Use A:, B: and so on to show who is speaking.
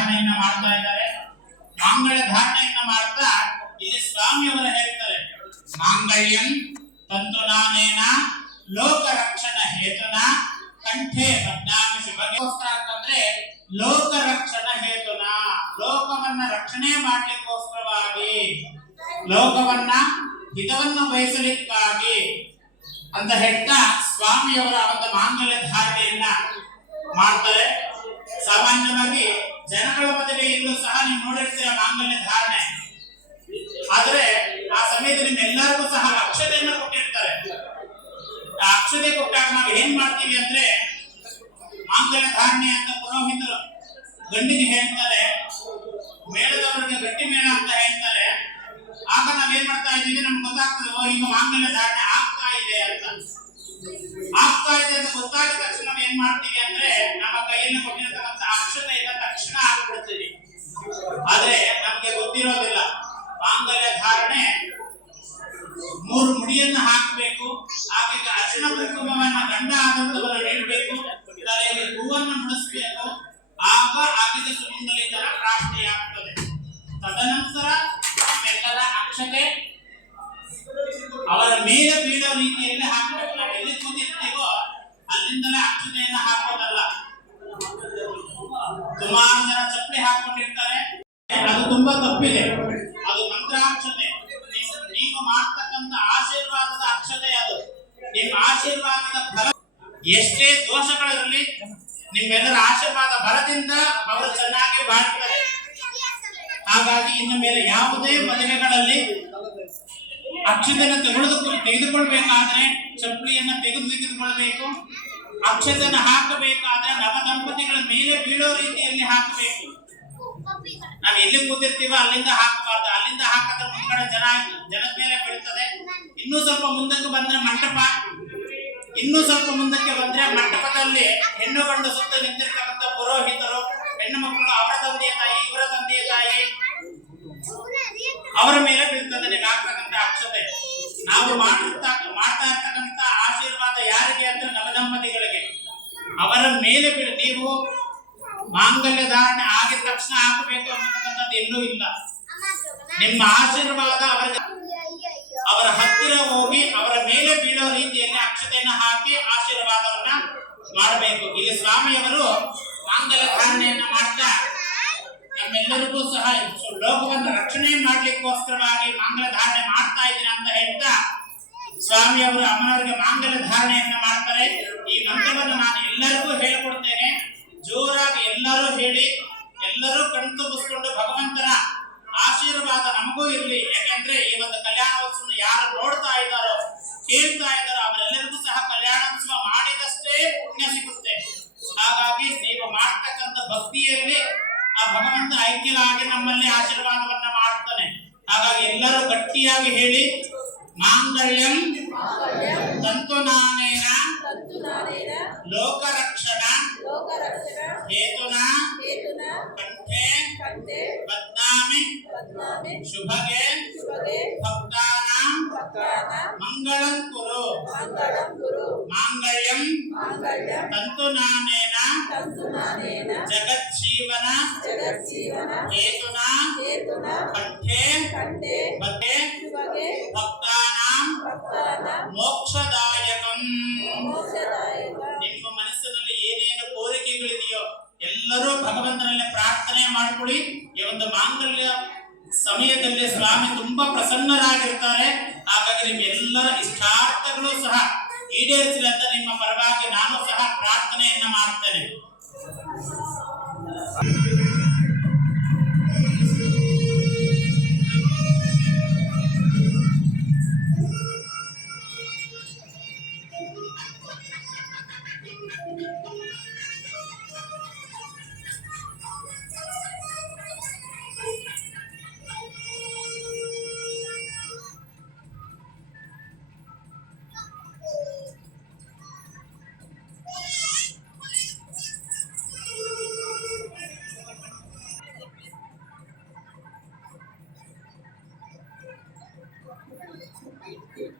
A: ಧಾರಣೆಯನ್ನ ಮಾಡ್ತಾ ಇದ್ದಾರೆ. ಮಾಂಗಳ್ಯ ಧಾರಣೆಯನ್ನ ಮಾಡ್ತಾ ಇಲ್ಲಿ ಸ್ವಾಮಿಯವರು ಹೇಳ್ತಾರೆ. ಮಾಂಗಳ್ಯಂ ತಂತುನಾನೇನ ಲೋಕ ರಕ್ಷಣ ಹೇತುನ ಕಂಠೆ ಬದ್ನಾಮಿ ಶುಭಗೋಸ್ಕರ ಅಂತಂದ್ರೆ ಲೋಕ ರಕ್ಷಣ ಹೇತುನ. ಲೋಕವನ್ನ ರಕ್ಷಣೆ ಮಾಡ್ಲಿಕ್ಕೋಸ್ಕರವಾಗಿ, ಲೋಕವನ್ನ ಹಿತವನ್ನು ಬಯಸಲಿಕ್ಕಾಗಿ ಅಂತ ಹೇಳ್ತಾ ಸ್ವಾಮಿಯವರ ಒಂದು ಮಾಂಗಲ್ಯ ಧಾರಣೆಯನ್ನ ಮಾಡ್ತಾರೆ. ಸಾಮಾನ್ಯವಾಗಿ ಜನಗಳ ಮದುವೆಯಲ್ಲೂ ಸಹ ನೀವು ನೋಡಿರ್ತೀರ ಮಾಂಗಲ್ಯ ಧಾರಣೆ. ಆದ್ರೆ ಆ ಸಮಯದಲ್ಲಿ ಎಲ್ಲರಿಗೂ ಸಹ ಅಕ್ಷತೆಯನ್ನು ಕೊಟ್ಟಿರ್ತಾರೆ. ಆ ಅಕ್ಷತೆ ಕೊಟ್ಟಾಗ ನಾವು ಏನ್ ಮಾಡ್ತೀವಿ ಅಂದ್ರೆ ಮಾಂಗಲ್ಯ ಧಾರಣೆ ಅಂತ ಪುರೋಹಿತರು ಗಂಡಿಗೆ ಹೇಳ್ತಾರೆ ಮೇಳದವರಿಗೆ ಗಟ್ಟಿ ಮೇಳ ಅಂತ ಹೇಳ್ತಾರೆ. ಆಗ ನಾವೇನ್ ಮಾಡ್ತಾ ಇದ್ದೀವಿ, ನಮ್ಗೆ ಗೊತ್ತಾಗ್ತದೆ, ಓ, ಈಗ ಮಾಂಗಲ್ಯ ಧಾರಣೆ ಆಗ್ತಾ ಇದೆ ಅಂತ. ಆಗ್ತಾ ಇದೆ ಅಂತ ಗೊತ್ತಾದ ತಕ್ಷಣ ನಾವು ಏನ್ ಮಾಡ್ತೀವಿ ಅಂದ್ರೆ, ನಮ್ಮ ಕೈಯಲ್ಲಿ ಕೊಟ್ಟಿರತಕ್ಕಂಥ ಅಕ್ಷತೆಯಿಂದ ತಕ್ಷಣ ಆಗ್ಬಿಡ್ತೀವಿ. ಆದ್ರೆ ನಮ್ಗೆ ಗೊತ್ತಿರೋದಿಲ್ಲ. ಅಕ್ಷತೆ ಅವರ ಮೇಲೆ ಬೀಳೋ ರೀತಿಯಲ್ಲಿ ಹಾಕಬೇಕು. ನಾವು ಎಲ್ಲಿ ಕೂತಿರ್ತೀವೋ ಅಲ್ಲಿಂದಲೇ ಅಕ್ಷತೆಯನ್ನ ಹಾಕೋದಲ್ಲ. ಸುಮಾರು ಜನ ಚಪ್ಪಲಿ ಹಾಕೊಂಡಿರ್ತಾರೆ ಅದು ತುಂಬಾ ತಪ್ಪಿದೆ. ಅದು ಮಂತ್ರಾಕ್ಷತೆ. ನೀವು- ನೀವು ಮಾಡ್ತಕ್ಕಂಥ ಆಶೀರ್ವಾದದ ಅಕ್ಷತೆ ಅದು. ನಿಮ್ಮ ಆಶೀರ್ವಾದದ ಫಲ ಎಷ್ಟೇ ದೋಷಗಳಿರಲಿ ನಿಮ್ಮೆಲ್ಲರ ಆಶೀರ್ವಾದ ಬಲದಿಂದ ಅವರು ಚೆನ್ನಾಗಿ ಬಾಳ್ತಾರೆ. ಹಾಗಾಗಿ ಇನ್ನು ಮೇಲೆ ಯಾವುದೇ ಮದುವೆಗಳಲ್ಲಿ ಅಕ್ಷತೆಯನ್ನು ತೆಗೆದು ತೆಗೆದುಕೊಳ್ಬೇಕಾದ್ರೆ ಚಪ್ಪಲಿಯನ್ನು ತೆಗೆದು ತೆಗೆದುಕೊಳ್ಬೇಕು ಅಕ್ಷತೆಯನ್ನು ಹಾಕಬೇಕಾದ್ರೆ ನವ ದಂಪತಿಗಳ ಮೇಲೆ ಬೀಳೋ ರೀತಿಯಲ್ಲಿ ಹಾಕಬೇಕು. ನಾವು ಎಲ್ಲಿ ಕೂತಿರ್ತೀವೋ ಅಲ್ಲಿಂದ ಹಾಕಬಾರ್ದು. ಅಲ್ಲಿಂದ ಹಾಕಿದ್ರೆ ಮುಂದ್ಗಡೆ ಜನ, ಜನದ ಮೇಲೆ ಬೀಳ್ತದೆ. ಇನ್ನೂ ಸ್ವಲ್ಪ ಮುಂದಕ್ಕೆ ಬಂದ್ರೆ ಮಂಟಪ. ಇನ್ನೂ ಸ್ವಲ್ಪ ಮುಂದಕ್ಕೆ ಬಂದ್ರೆ ಮಂಟಪದಲ್ಲಿ ಹೆಣ್ಣು ಗಂಡು ಸುತ್ತ ನಿಂತಿರ್ತಕ್ಕಂಥ ಪುರೋಹಿತರು, ಹೆಣ್ಣು ಮಕ್ಕಳು, ಅವರ ತಂದೆಯ ತಾಯಿ ಅವರ ಮೇಲೆ ಬೀಳ್ತದೆ ಆಗ್ತಕ್ಕಂಥ ಅಕ್ಷತೆ. ನಾವು ಮಾಡಿರ್ತಾ ಮಾಡ್ತಾ ಇರ್ತಕ್ಕಂಥ ಆಶೀರ್ವಾದ ಯಾರಿಗೆ ಅಂದ್ರೆ ನವದಂಪತಿಗಳಿಗೆ. ಅವರ ಮೇಲೆ ಬೀಳ, ನೀವು ಮಾಂಗಲ್ಯ ಧಾರಣೆ ಆಗಿದ ತಕ್ಷಣ ಹಾಕಬೇಕು ಅನ್ನತಕ್ಕಂಥದ್ದು ಎಲ್ಲೂ ಇಲ್ಲ. ನಿಮ್ಮ ಆಶೀರ್ವಾದ ಅವರಿಗೆ. ಅವರ ಹತ್ತಿರ ಹೋಗಿ ಅವರ ಮೇಲೆ ಬೀಳೋ ರೀತಿಯಲ್ಲಿ ಅಕ್ಷತೆಯನ್ನು ಹಾಕಿ ಆಶೀರ್ವಾದವನ್ನ ಮಾಡಬೇಕು. ಇಲ್ಲಿ ಸ್ವಾಮಿಯವರು ಮಾಂಗಲ್ಯ ಧಾರಣೆಯನ್ನ ಮಾಡ್ತಾ ನಮ್ಮೆಲ್ಲರಿಗೂ ಸಹ ಲೋಕವನ್ನು ರಕ್ಷಣೆ ಮಾಡ್ಲಿಕ್ಕೋಸ್ಕರವಾಗಿ ಮಾಂಗಲ್ಯ ಧಾರಣೆ ಮಾಡ್ತಾ ಇದ್ದೀರಾ ಅಂತ ಹೇಳ್ತಾ ಸ್ವಾಮಿಯವರು ಅಮ್ಮನವರಿಗೆ ಮಾಂಗಲ್ಯ ಧಾರಣೆಯನ್ನ ಮಾಡ್ತಾರೆ. ಈ ಮಂತ್ರವನ್ನು ನಾನು ಎಲ್ಲರಿಗೂ ಹೇಳ್ಕೊಡ್ತೇನೆ ಜೋರಾಗಿ ಎಲ್ಲರೂ ಹೇಳಿ ಎಲ್ಲರೂ ಕಣ್ತುಂಬಿಸ್ಕೊಂಡು ಭಗವಂತನ ಆಶೀರ್ವಾದ ನಮಗೂ ಇರಲಿ ಯಾಕೆಂದ್ರೆ ಈ ಒಂದು ಕಲ್ಯಾಣೋತ್ಸವ ಯಾರು ನೋಡ್ತಾ ಇದ್ದಾರೋ ಕೇಳ್ತಾ ಇದ್ದಾರೋ ಅವರೆಲ್ಲರಿಗೂ ಸಹ ಕಲ್ಯಾಣೋತ್ಸವ ಮಾಡಿದಷ್ಟೇ ಪುಣ್ಯ ಸಿಗುತ್ತೆ ಹಾಗಾಗಿ ನೀವು ಮಾಡ್ತಕ್ಕಂಥ ಭಕ್ತಿಯಲ್ಲಿ ಆ ಭಗವಂತ ಐಕ್ಯರಾಗಿ ನಮ್ಮಲ್ಲಿ ಆಶೀರ್ವಾದವನ್ನ ಮಾಡ್ತಾನೆ. ಹಾಗಾಗಿ ಎಲ್ಲರೂ ಗಟ್ಟಿಯಾಗಿ ಹೇಳಿ ಮಾಂಗಲ್ಯಂ ತಂತು
B: ನಾನೇನ
A: ಲೋಕರಕ್ಷಣ ಹೇತುನ ಕಂಠೆ ಬದ್ನಾಮಿ ಶುಭಗೆ ಭಕ್ತಾನಾಂ ಮಂಗಳಂ ಕುರು ಮಾಂಗಲ್ಯಂ
B: ತಂತು
A: ನಾನೇನ
B: ತಂತುನಾನೇನ
A: ಭಗವಂತನಲ್ಲಿ ಪ್ರಾರ್ಥನೆ ಮಾಡಿಕೊಳ್ಳಿ. ಈ ಒಂದು ಮಾಂಗಲ್ಯ ಸಮಯದಲ್ಲಿ ಸ್ವಾಮಿ ತುಂಬಾ ಪ್ರಸನ್ನರಾಗಿರ್ತಾರೆ. ಹಾಗಾಗಿ ನಿಮ್ಮ ಎಲ್ಲರ ಇಷ್ಟಾರ್ಥಗಳು ಸಹ ಈಡೇರಿಸಲಿ ಅಂತ ನಿಮ್ಮ ಪರವಾಗಿ ನಾನು ಸಹ ಪ್ರಾರ್ಥನೆಯನ್ನ ಮಾಡ್ತೇನೆ.
C: Thank you.